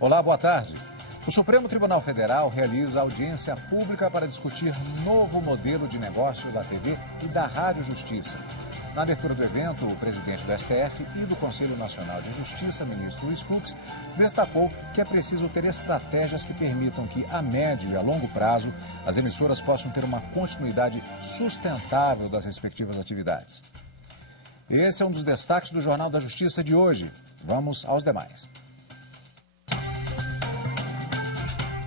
Olá, boa tarde. O Supremo Tribunal Federal realiza audiência pública para discutir novo modelo de negócio da TV e da Rádio Justiça. Na abertura do evento, o presidente do STF e do Conselho Nacional de Justiça, ministro Luiz Fux, destacou que é preciso ter estratégias que permitam que, a médio e a longo prazo, as emissoras possam ter uma continuidade sustentável das respectivas atividades. Esse é um dos destaques do Jornal da Justiça de hoje. Vamos aos demais.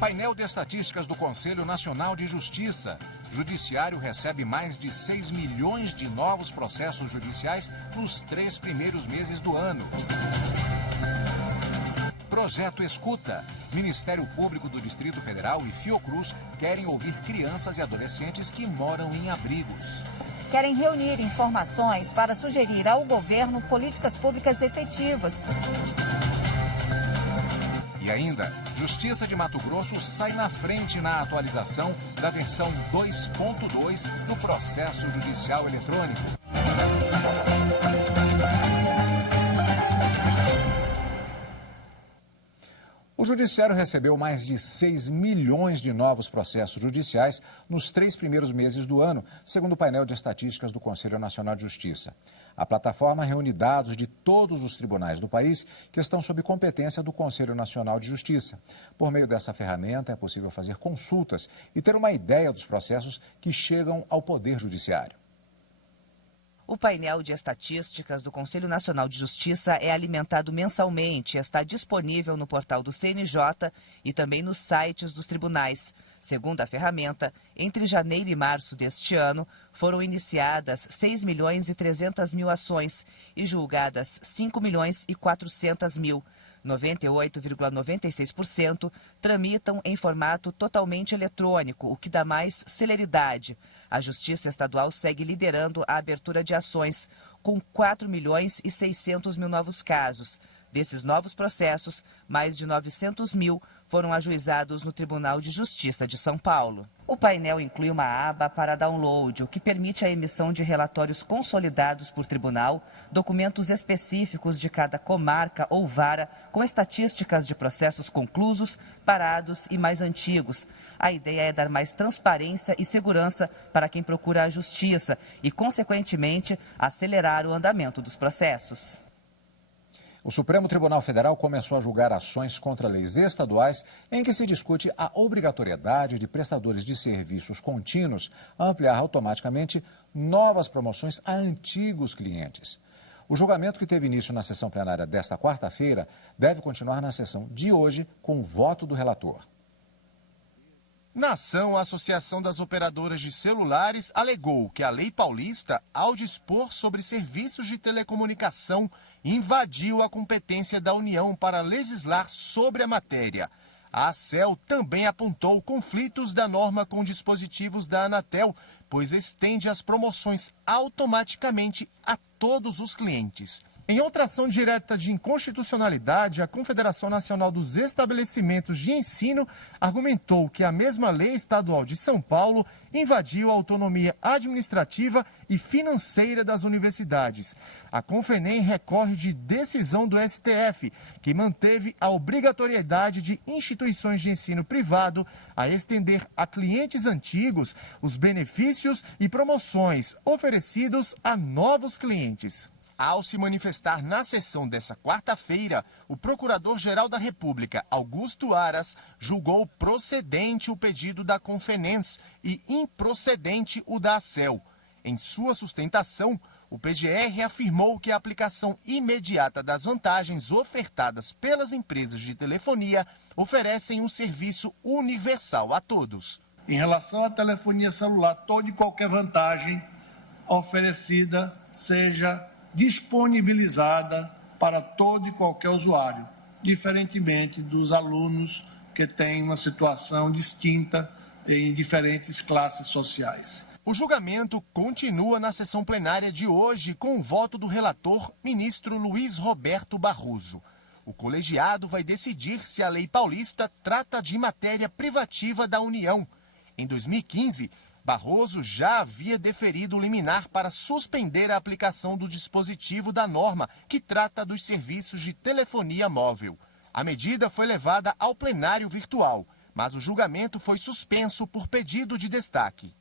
Painel de estatísticas do Conselho Nacional de Justiça. Judiciário recebe mais de 6 milhões de novos processos judiciais nos 3 primeiros meses do ano. Projeto Escuta. Ministério Público do Distrito Federal e Fiocruz querem ouvir crianças e adolescentes que moram em abrigos. Querem reunir informações para sugerir ao governo políticas públicas efetivas. E ainda, Justiça de Mato Grosso sai na frente na atualização da versão 2.2 do processo judicial eletrônico. O Judiciário recebeu mais de 6 milhões de novos processos judiciais nos 3 primeiros meses do ano, segundo o painel de estatísticas do Conselho Nacional de Justiça. A plataforma reúne dados de todos os tribunais do país que estão sob competência do Conselho Nacional de Justiça. Por meio dessa ferramenta, é possível fazer consultas e ter uma ideia dos processos que chegam ao Poder Judiciário. O painel de estatísticas do Conselho Nacional de Justiça é alimentado mensalmente e está disponível no portal do CNJ e também nos sites dos tribunais. Segundo a ferramenta, entre janeiro e março deste ano, foram iniciadas 6 milhões e 300 mil ações e julgadas 5 milhões e 400 mil. 98,96% tramitam em formato totalmente eletrônico, o que dá mais celeridade. A Justiça Estadual segue liderando a abertura de ações, com 4 milhões e 600 mil novos casos. Desses novos processos, mais de 900 mil foram ajuizados no Tribunal de Justiça de São Paulo. O painel inclui uma aba para download, o que permite a emissão de relatórios consolidados por tribunal, documentos específicos de cada comarca ou vara, com estatísticas de processos conclusos, parados e mais antigos. A ideia é dar mais transparência e segurança para quem procura a justiça e, consequentemente, acelerar o andamento dos processos. O Supremo Tribunal Federal começou a julgar ações contra leis estaduais em que se discute a obrigatoriedade de prestadores de serviços contínuos ampliar automaticamente novas promoções a antigos clientes. O julgamento, que teve início na sessão plenária desta quarta-feira, deve continuar na sessão de hoje com o voto do relator. Na ação, a Associação das Operadoras de Celulares alegou que a Lei Paulista, ao dispor sobre serviços de telecomunicação, invadiu a competência da União para legislar sobre a matéria. A ACEL também apontou conflitos da norma com dispositivos da Anatel, pois estende as promoções automaticamente a todos os clientes. Em outra ação direta de inconstitucionalidade, a Confederação Nacional dos Estabelecimentos de Ensino argumentou que a mesma lei estadual de São Paulo invadiu a autonomia administrativa e financeira das universidades. A Confenem recorre de decisão do STF, que manteve a obrigatoriedade de instituições de ensino privado a estender a clientes antigos os benefícios e promoções oferecidos a novos clientes. Ao se manifestar na sessão dessa quarta-feira, o Procurador-Geral da República, Augusto Aras, julgou procedente o pedido da Confenens e improcedente o da ACEL. Em sua sustentação, o PGR afirmou que a aplicação imediata das vantagens ofertadas pelas empresas de telefonia oferecem um serviço universal a todos. Em relação à telefonia celular, toda e qualquer vantagem oferecida seja disponibilizada para todo e qualquer usuário, diferentemente dos alunos que têm uma situação distinta em diferentes classes sociais. O julgamento continua na sessão plenária de hoje com o voto do relator, ministro Luiz Roberto Barroso. O colegiado vai decidir se a Lei Paulista trata de matéria privativa da União. Em 2015, Barroso já havia deferido liminar para suspender a aplicação do dispositivo da norma que trata dos serviços de telefonia móvel. A medida foi levada ao plenário virtual, mas o julgamento foi suspenso por pedido de destaque.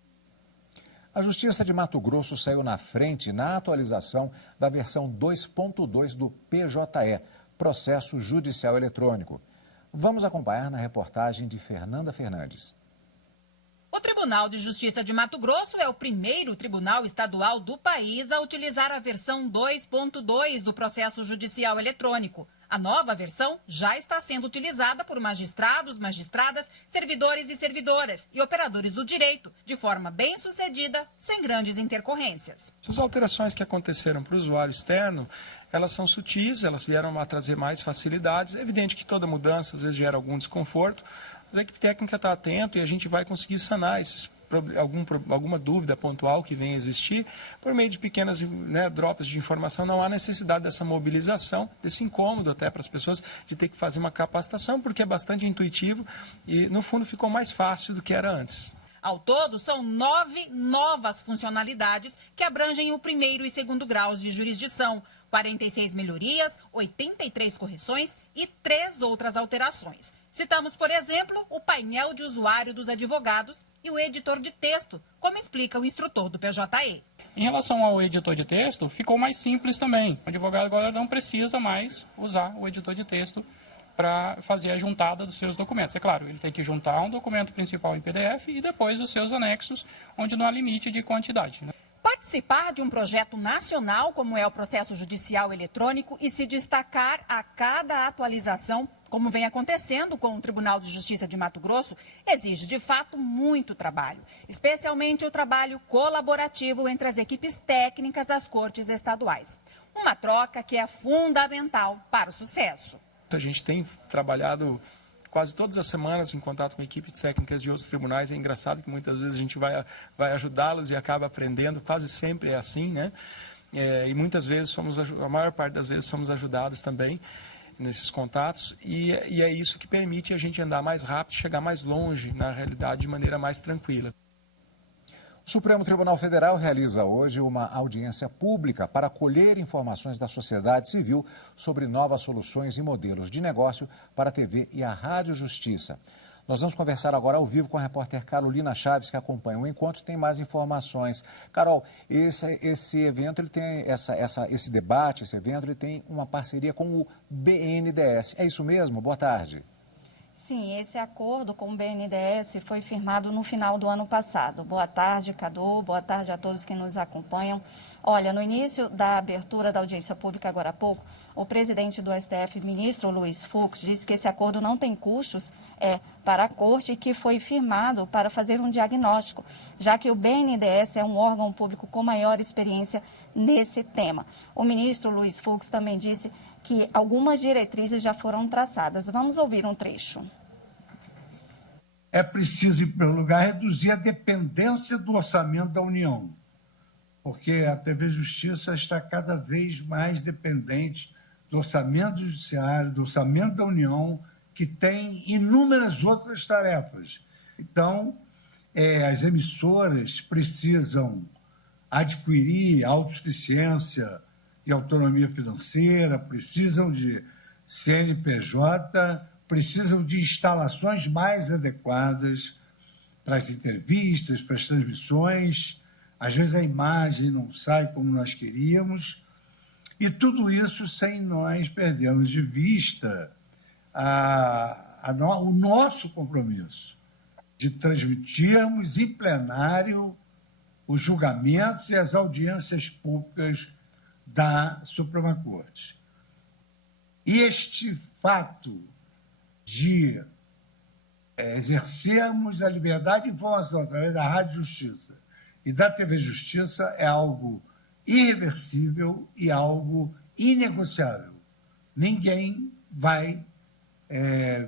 A Justiça de Mato Grosso saiu na frente na atualização da versão 2.2 do PJE, Processo Judicial Eletrônico. Vamos acompanhar na reportagem de Fernanda Fernandes. O Tribunal de Justiça de Mato Grosso é o primeiro tribunal estadual do país a utilizar a versão 2.2 do Processo Judicial Eletrônico. A nova versão já está sendo utilizada por magistrados, magistradas, servidores e servidoras e operadores do direito, de forma bem-sucedida, sem grandes intercorrências. As alterações que aconteceram para o usuário externo, elas são sutis, elas vieram a trazer mais facilidades. É evidente que toda mudança às vezes gera algum desconforto, mas a equipe técnica está atenta e a gente vai conseguir sanar alguma dúvida pontual que venha a existir por meio de pequenas drops de informação. Não há necessidade dessa mobilização, desse incômodo até para as pessoas de ter que fazer uma capacitação, porque é bastante intuitivo e, no fundo, ficou mais fácil do que era antes. Ao todo, são 9 novas funcionalidades que abrangem o primeiro e segundo graus de jurisdição, 46 melhorias, 83 correções e 3 outras alterações. Citamos, por exemplo, o painel de usuário dos advogados e o editor de texto, como explica o instrutor do PJE. Em relação ao editor de texto, ficou mais simples também. O advogado agora não precisa mais usar o editor de texto para fazer a juntada dos seus documentos. É claro, ele tem que juntar um documento principal em PDF e depois os seus anexos, onde não há limite de quantidade, né? Participar de um projeto nacional, como é o processo judicial eletrônico, e se destacar a cada atualização, como vem acontecendo com o Tribunal de Justiça de Mato Grosso, exige de fato muito trabalho, especialmente o trabalho colaborativo entre as equipes técnicas das cortes estaduais. Uma troca que é fundamental para o sucesso. A gente tem trabalhado quase todas as semanas em contato com equipes técnicas de outros tribunais. É engraçado que muitas vezes a gente vai ajudá-los e acaba aprendendo, quase sempre é assim, né? E muitas vezes a maior parte das vezes somos ajudados também nesses contatos e é isso que permite a gente andar mais rápido, chegar mais longe na realidade de maneira mais tranquila. O Supremo Tribunal Federal realiza hoje uma audiência pública para colher informações da sociedade civil sobre novas soluções e modelos de negócio para a TV e a Rádio Justiça. Nós vamos conversar agora ao vivo com a repórter Carolina Chaves, que acompanha o encontro e tem mais informações. Carol, esse evento, ele tem esse debate, esse evento, ele tem uma parceria com o BNDES. É isso mesmo? Boa tarde. Sim, esse acordo com o BNDES foi firmado no final do ano passado. Boa tarde, Cadu. Boa tarde a todos que nos acompanham. Olha, no início da abertura da audiência pública agora há pouco, o presidente do STF, ministro Luiz Fux, disse que esse acordo não tem custos para a corte e que foi firmado para fazer um diagnóstico, já que o BNDES é um órgão público com maior experiência nesse tema. O ministro Luiz Fux também disse que algumas diretrizes já foram traçadas. Vamos ouvir um trecho. É preciso, em primeiro lugar, reduzir a dependência do orçamento da União, porque a TV Justiça está cada vez mais dependente do orçamento judiciário, do orçamento da União, que tem inúmeras outras tarefas. Então, as emissoras precisam adquirir autossuficiência e autonomia financeira, precisam de CNPJ, precisam de instalações mais adequadas para as entrevistas, para as transmissões. Às vezes a imagem não sai como nós queríamos, e tudo isso sem nós perdermos de vista o nosso compromisso de transmitirmos em plenário os julgamentos e as audiências públicas da Suprema Corte. Este fato de exercermos a liberdade de informação através da Rádio Justiça e da TV Justiça é algo irreversível e algo inegociável. Ninguém vai,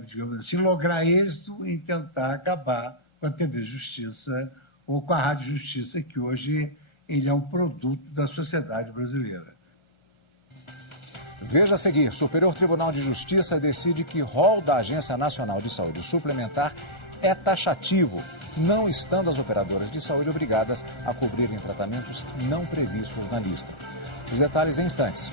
digamos assim, lograr êxito em tentar acabar com a TV Justiça ou com a Rádio Justiça, que hoje ele é um produto da sociedade brasileira. Veja a seguir, Superior Tribunal de Justiça decide que rol da Agência Nacional de Saúde Suplementar é taxativo, não estando as operadoras de saúde obrigadas a cobrirem tratamentos não previstos na lista. Os detalhes em instantes.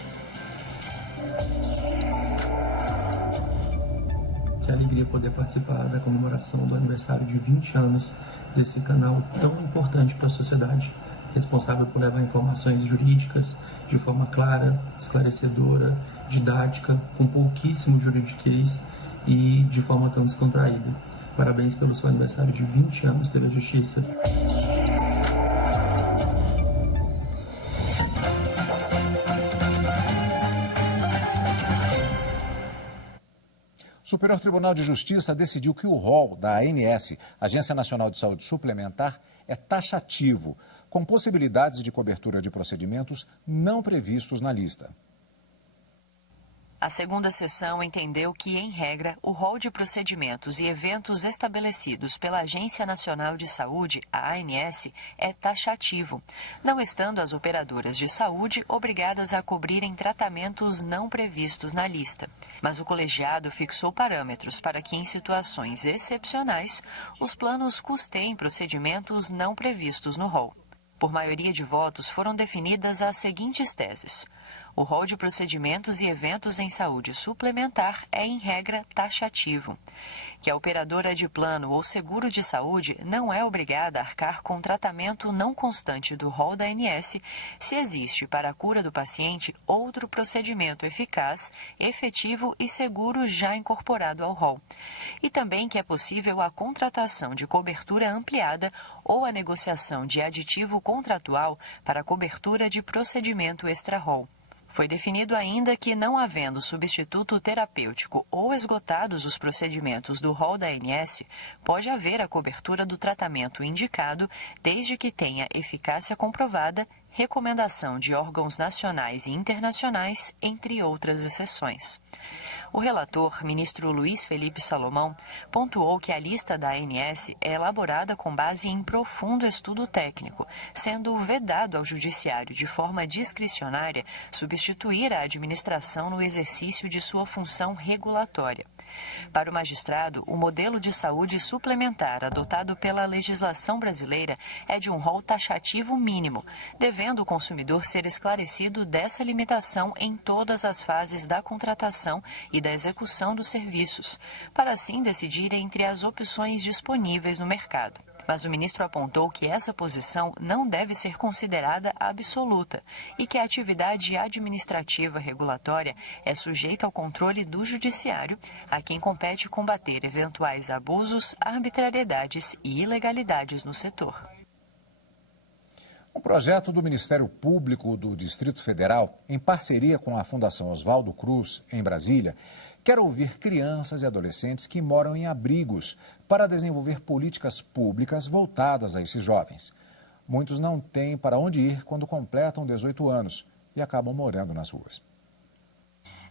Que alegria poder participar da comemoração do aniversário de 20 anos desse canal tão importante para a sociedade, responsável por levar informações jurídicas de forma clara, esclarecedora, didática, com pouquíssimo juridiquês e de forma tão descontraída. Parabéns pelo seu aniversário de 20 anos, TV Justiça. O Superior Tribunal de Justiça decidiu que o rol da ANS, Agência Nacional de Saúde Suplementar, é taxativo, com possibilidades de cobertura de procedimentos não previstos na lista. A segunda sessão entendeu que, em regra, o rol de procedimentos e eventos estabelecidos pela Agência Nacional de Saúde, a ANS, é taxativo, não estando as operadoras de saúde obrigadas a cobrirem tratamentos não previstos na lista. Mas o colegiado fixou parâmetros para que, em situações excepcionais, os planos custeiem procedimentos não previstos no rol. Por maioria de votos, foram definidas as seguintes teses. O rol de procedimentos e eventos em saúde suplementar é, em regra, taxativo. Que a operadora de plano ou seguro de saúde não é obrigada a arcar com tratamento não constante do rol da ANS se existe para a cura do paciente outro procedimento eficaz, efetivo e seguro já incorporado ao rol. E também que é possível a contratação de cobertura ampliada ou a negociação de aditivo contratual para a cobertura de procedimento extra-rol. Foi definido ainda que, não havendo substituto terapêutico ou esgotados os procedimentos do rol da ANS, pode haver a cobertura do tratamento indicado, desde que tenha eficácia comprovada, recomendação de órgãos nacionais e internacionais, entre outras exceções. O relator, ministro Luiz Felipe Salomão, pontuou que a lista da ANS é elaborada com base em profundo estudo técnico, sendo vedado ao judiciário de forma discricionária substituir a administração no exercício de sua função regulatória. Para o magistrado, o modelo de saúde suplementar adotado pela legislação brasileira é de um rol taxativo mínimo, devendo o consumidor ser esclarecido dessa limitação em todas as fases da contratação e da execução dos serviços, para assim decidir entre as opções disponíveis no mercado. Mas o ministro apontou que essa posição não deve ser considerada absoluta e que a atividade administrativa regulatória é sujeita ao controle do judiciário, a quem compete combater eventuais abusos, arbitrariedades e ilegalidades no setor. Um projeto do Ministério Público do Distrito Federal, em parceria com a Fundação Oswaldo Cruz, em Brasília, quer ouvir crianças e adolescentes que moram em abrigos para desenvolver políticas públicas voltadas a esses jovens. Muitos não têm para onde ir quando completam 18 anos e acabam morando nas ruas.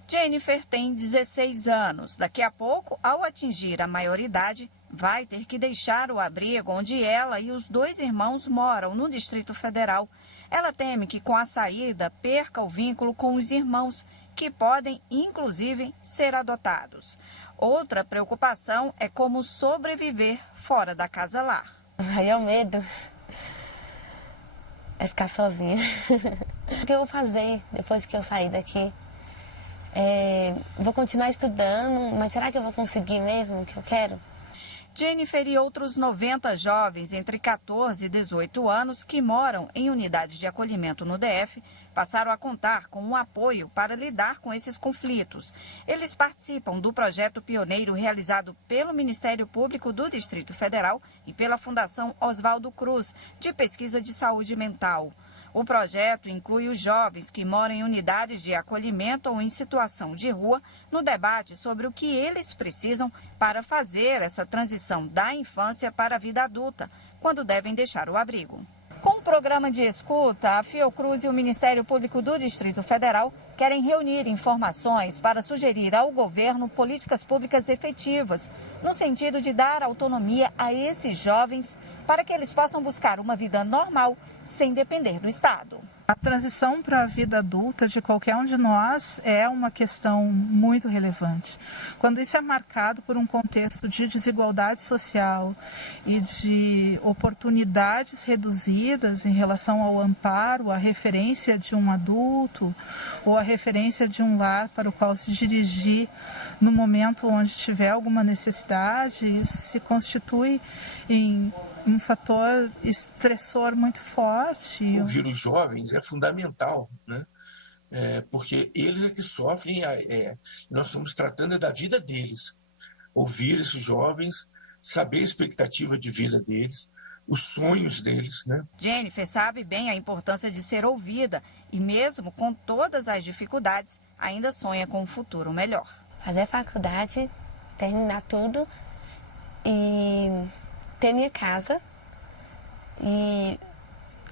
Jennifer tem 16 anos. Daqui a pouco, ao atingir a maioridade, vai ter que deixar o abrigo onde ela e os 2 irmãos moram, no Distrito Federal. Ela teme que, com a saída, perca o vínculo com os irmãos, que podem, inclusive, ser adotados. Outra preocupação é como sobreviver fora da casa-lar. Aí é o medo. É ficar sozinha. O que eu vou fazer depois que eu sair daqui? Vou continuar estudando, mas será que eu vou conseguir mesmo o que eu quero? Jennifer e outros 90 jovens entre 14 e 18 anos que moram em unidades de acolhimento no DF passaram a contar com um apoio para lidar com esses conflitos. Eles participam do projeto pioneiro realizado pelo Ministério Público do Distrito Federal e pela Fundação Oswaldo Cruz, de pesquisa de saúde mental. O projeto inclui os jovens que moram em unidades de acolhimento ou em situação de rua no debate sobre o que eles precisam para fazer essa transição da infância para a vida adulta, quando devem deixar o abrigo. Com o programa de escuta, a Fiocruz e o Ministério Público do Distrito Federal querem reunir informações para sugerir ao governo políticas públicas efetivas, no sentido de dar autonomia a esses jovens para que eles possam buscar uma vida normal sem depender do Estado. A transição para a vida adulta de qualquer um de nós é uma questão muito relevante. Quando isso é marcado por um contexto de desigualdade social e de oportunidades reduzidas em relação ao amparo, à referência de um adulto ou à referência de um lar para o qual se dirigir no momento onde tiver alguma necessidade, isso se constitui em um fator estressor muito forte. Ouvir os jovens é fundamental, né? Porque eles é que sofrem, nós estamos tratando da vida deles. Ouvir esses jovens, saber a expectativa de vida deles, os sonhos deles, né? Jennifer sabe bem a importância de ser ouvida e mesmo com todas as dificuldades, ainda sonha com um futuro melhor. Fazer faculdade, terminar tudo e ter minha casa e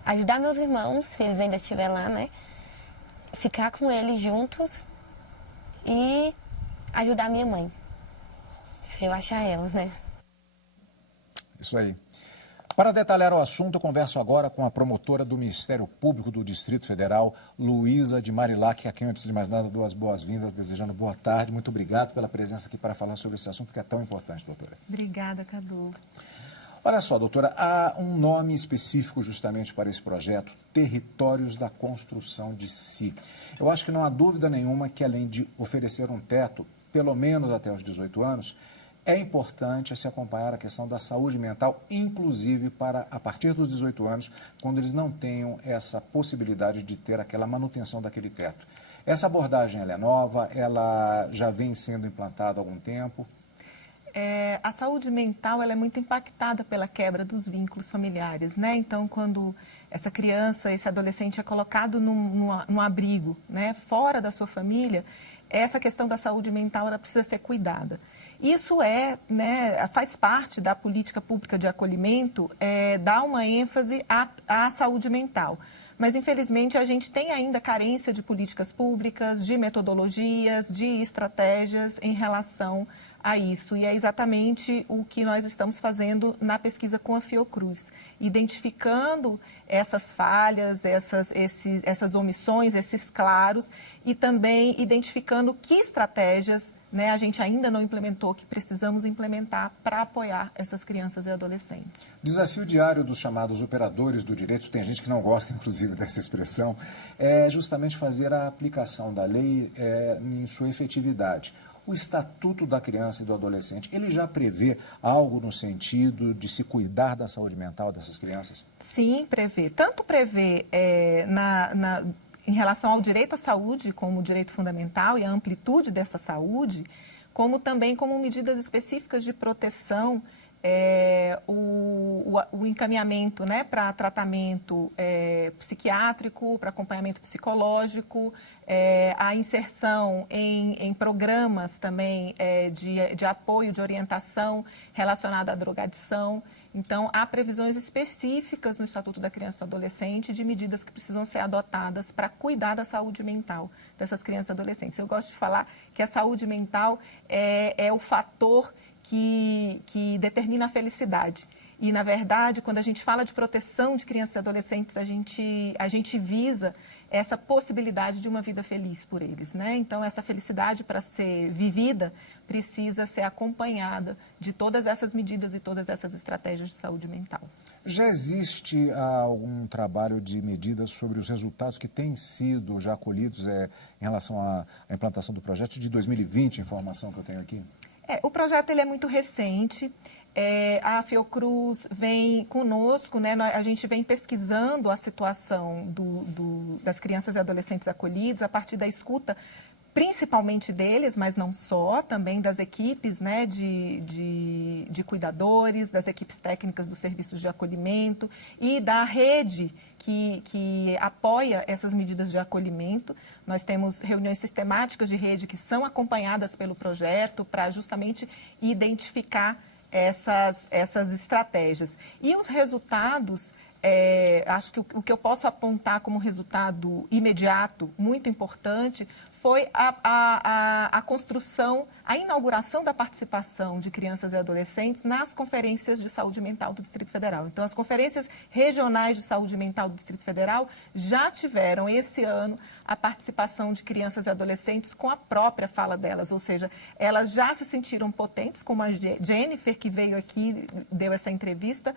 ajudar meus irmãos, se eles ainda estiverem lá, né? Ficar com eles juntos e ajudar minha mãe, se eu achar ela, né? Isso aí. Para detalhar o assunto, eu converso agora com a promotora do Ministério Público do Distrito Federal, Luísa de Marilac, a quem, antes de mais nada, dou as boas-vindas, desejando boa tarde. Muito obrigado pela presença aqui para falar sobre esse assunto que é tão importante, doutora. Obrigada, Cadu. Olha só, doutora, há um nome específico justamente para esse projeto, Territórios da Construção de Si. Eu acho que não há dúvida nenhuma que, além de oferecer um teto, pelo menos até os 18 anos, é importante se acompanhar a questão da saúde mental, inclusive para, a partir dos 18 anos, quando eles não tenham essa possibilidade de ter aquela manutenção daquele teto. Essa abordagem ela é nova, ela já vem sendo implantada há algum tempo? A saúde mental ela é muito impactada pela quebra dos vínculos familiares, né? Então, quando essa criança, esse adolescente é colocado num abrigo, né, fora da sua família, essa questão da saúde mental ela precisa ser cuidada. Isso faz parte da política pública de acolhimento, dar uma ênfase à saúde mental. Mas, infelizmente, a gente tem ainda carência de políticas públicas, de metodologias, de estratégias em relação a isso. E é exatamente o que nós estamos fazendo na pesquisa com a Fiocruz, identificando essas falhas, essas omissões, esses claros, e também identificando que estratégias a gente ainda não implementou, que precisamos implementar para apoiar essas crianças e adolescentes. Desafio diário dos chamados operadores do direito, tem gente que não gosta, inclusive, dessa expressão, é justamente fazer a aplicação da lei em sua efetividade. O Estatuto da Criança e do Adolescente, ele já prevê algo no sentido de se cuidar da saúde mental dessas crianças? Sim, prevê. Tanto prevê em relação ao direito à saúde como direito fundamental e a amplitude dessa saúde, como também como medidas específicas de proteção, o encaminhamento para tratamento psiquiátrico, para acompanhamento psicológico, a inserção em programas também de apoio, de orientação relacionada à drogadição. Então, há previsões específicas no Estatuto da Criança e do Adolescente de medidas que precisam ser adotadas para cuidar da saúde mental dessas crianças e adolescentes. Eu gosto de falar que a saúde mental é o fator que determina a felicidade. E, na verdade, quando a gente fala de proteção de crianças e adolescentes, a gente visa essa possibilidade de uma vida feliz por eles, né? Então, essa felicidade, para ser vivida, precisa ser acompanhada de todas essas medidas e todas essas estratégias de saúde mental. Já existe algum trabalho de medidas sobre os resultados que têm sido já colhidos em relação à implantação do projeto de 2020, a informação que eu tenho aqui? O projeto ele é muito recente. A Fiocruz vem conosco, né? A gente vem pesquisando a situação das crianças e adolescentes acolhidos a partir da escuta, principalmente deles, mas não só, também das equipes, né, de cuidadores, das equipes técnicas dos serviços de acolhimento e da rede que apoia essas medidas de acolhimento. Nós temos reuniões sistemáticas de rede que são acompanhadas pelo projeto para justamente identificar essas estratégias. E os resultados, acho que o que eu posso apontar como resultado imediato, muito importante, foi a construção, a inauguração da participação de crianças e adolescentes nas conferências de saúde mental do Distrito Federal. Então, as conferências regionais de saúde mental do Distrito Federal já tiveram esse ano a participação de crianças e adolescentes com a própria fala delas, ou seja, elas já se sentiram potentes, como a Jennifer, que veio aqui, deu essa entrevista,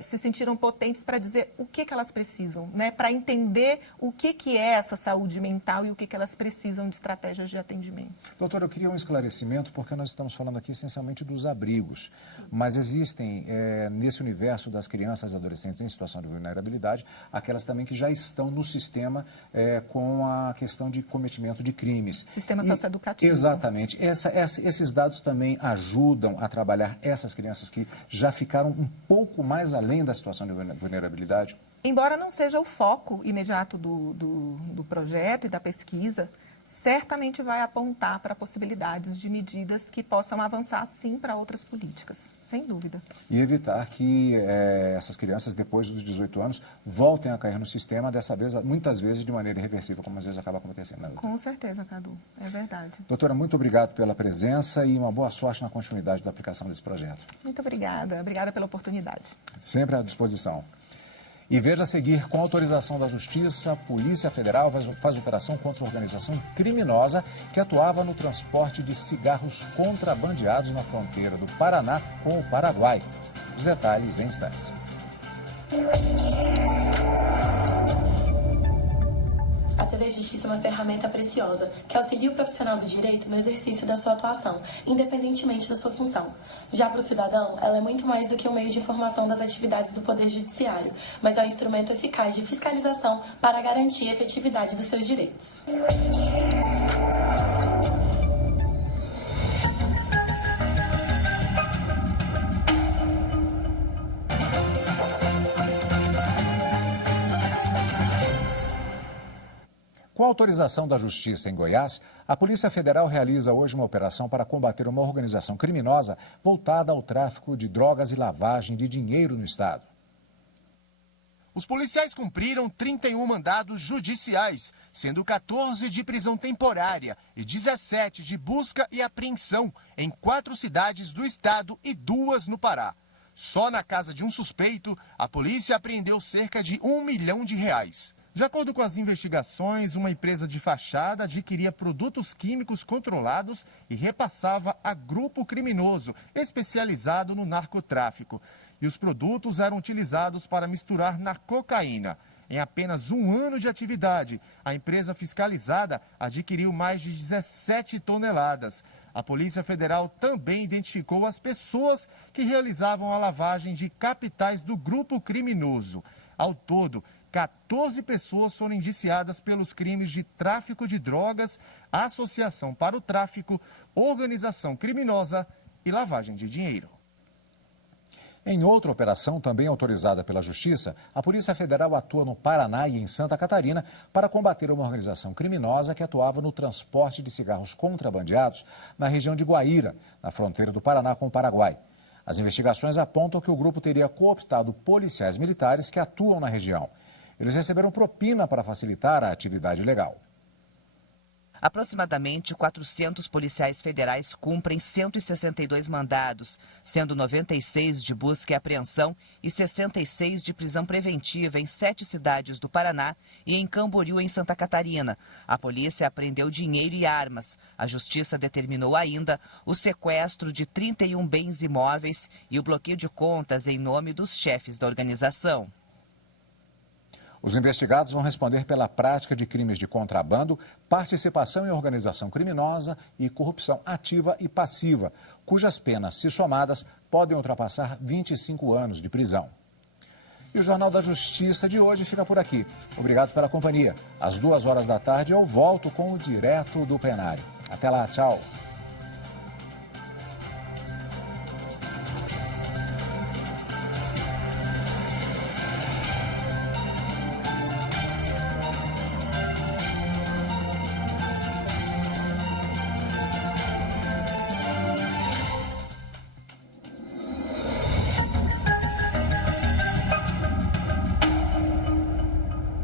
se sentiram potentes para dizer o que elas precisam, né? Para entender o que é essa saúde mental e o que elas precisam de estratégias de atendimento. Doutora, eu queria um esclarecimento, porque nós estamos falando aqui essencialmente dos abrigos, mas existem, nesse universo das crianças e adolescentes em situação de vulnerabilidade, aquelas também que já estão no sistema com a questão de cometimento de crimes. Sistema socioeducativo. Exatamente. Esses dados também ajudam a trabalhar essas crianças que já ficaram um pouco mais além da situação de vulnerabilidade? Embora não seja o foco imediato do projeto e da pesquisa, certamente vai apontar para possibilidades de medidas que possam avançar, sim, para outras políticas, sem dúvida. E evitar que essas crianças, depois dos 18 anos, voltem a cair no sistema, dessa vez, muitas vezes, de maneira irreversível, como às vezes acaba acontecendo, né, doutora? Com certeza, Cadu, é verdade. Doutora, muito obrigado pela presença e uma boa sorte na continuidade da aplicação desse projeto. Muito obrigada. Obrigada pela oportunidade. Sempre à disposição. E veja a seguir, com autorização da Justiça, a Polícia Federal faz operação contra uma organização criminosa que atuava no transporte de cigarros contrabandeados na fronteira do Paraná com o Paraguai. Os detalhes em instantes. A TV Justiça é uma ferramenta preciosa que auxilia o profissional do direito no exercício da sua atuação, independentemente da sua função. Já para o cidadão, ela é muito mais do que um meio de informação das atividades do Poder Judiciário, mas é um instrumento eficaz de fiscalização para garantir a efetividade dos seus direitos. Com autorização da Justiça em Goiás, a Polícia Federal realiza hoje uma operação para combater uma organização criminosa voltada ao tráfico de drogas e lavagem de dinheiro no estado. Os policiais cumpriram 31 mandados judiciais, sendo 14 de prisão temporária e 17 de busca e apreensão em 4 cidades do estado e 2 no Pará. Só na casa de um suspeito, a polícia apreendeu cerca de R$1 milhão. De acordo com as investigações, uma empresa de fachada adquiria produtos químicos controlados e repassava a grupo criminoso especializado no narcotráfico. E os produtos eram utilizados para misturar na cocaína. Em apenas um ano de atividade, a empresa fiscalizada adquiriu mais de 17 toneladas. A Polícia Federal também identificou as pessoas que realizavam a lavagem de capitais do grupo criminoso. Ao todo, 14 pessoas foram indiciadas pelos crimes de tráfico de drogas, associação para o tráfico, organização criminosa e lavagem de dinheiro. Em outra operação, também autorizada pela Justiça, a Polícia Federal atua no Paraná e em Santa Catarina para combater uma organização criminosa que atuava no transporte de cigarros contrabandeados na região de Guaíra, na fronteira do Paraná com o Paraguai. As investigações apontam que o grupo teria cooptado policiais militares que atuam na região. Eles receberam propina para facilitar a atividade ilegal. Aproximadamente 400 policiais federais cumprem 162 mandados, sendo 96 de busca e apreensão e 66 de prisão preventiva em 7 cidades do Paraná e em Camboriú, em Santa Catarina. A polícia apreendeu dinheiro e armas. A Justiça determinou ainda o sequestro de 31 bens imóveis e o bloqueio de contas em nome dos chefes da organização. Os investigados vão responder pela prática de crimes de contrabando, participação em organização criminosa e corrupção ativa e passiva, cujas penas, se somadas, podem ultrapassar 25 anos de prisão. E o Jornal da Justiça de hoje fica por aqui. Obrigado pela companhia. Às 14h eu volto com o Direto do Plenário. Até lá, tchau.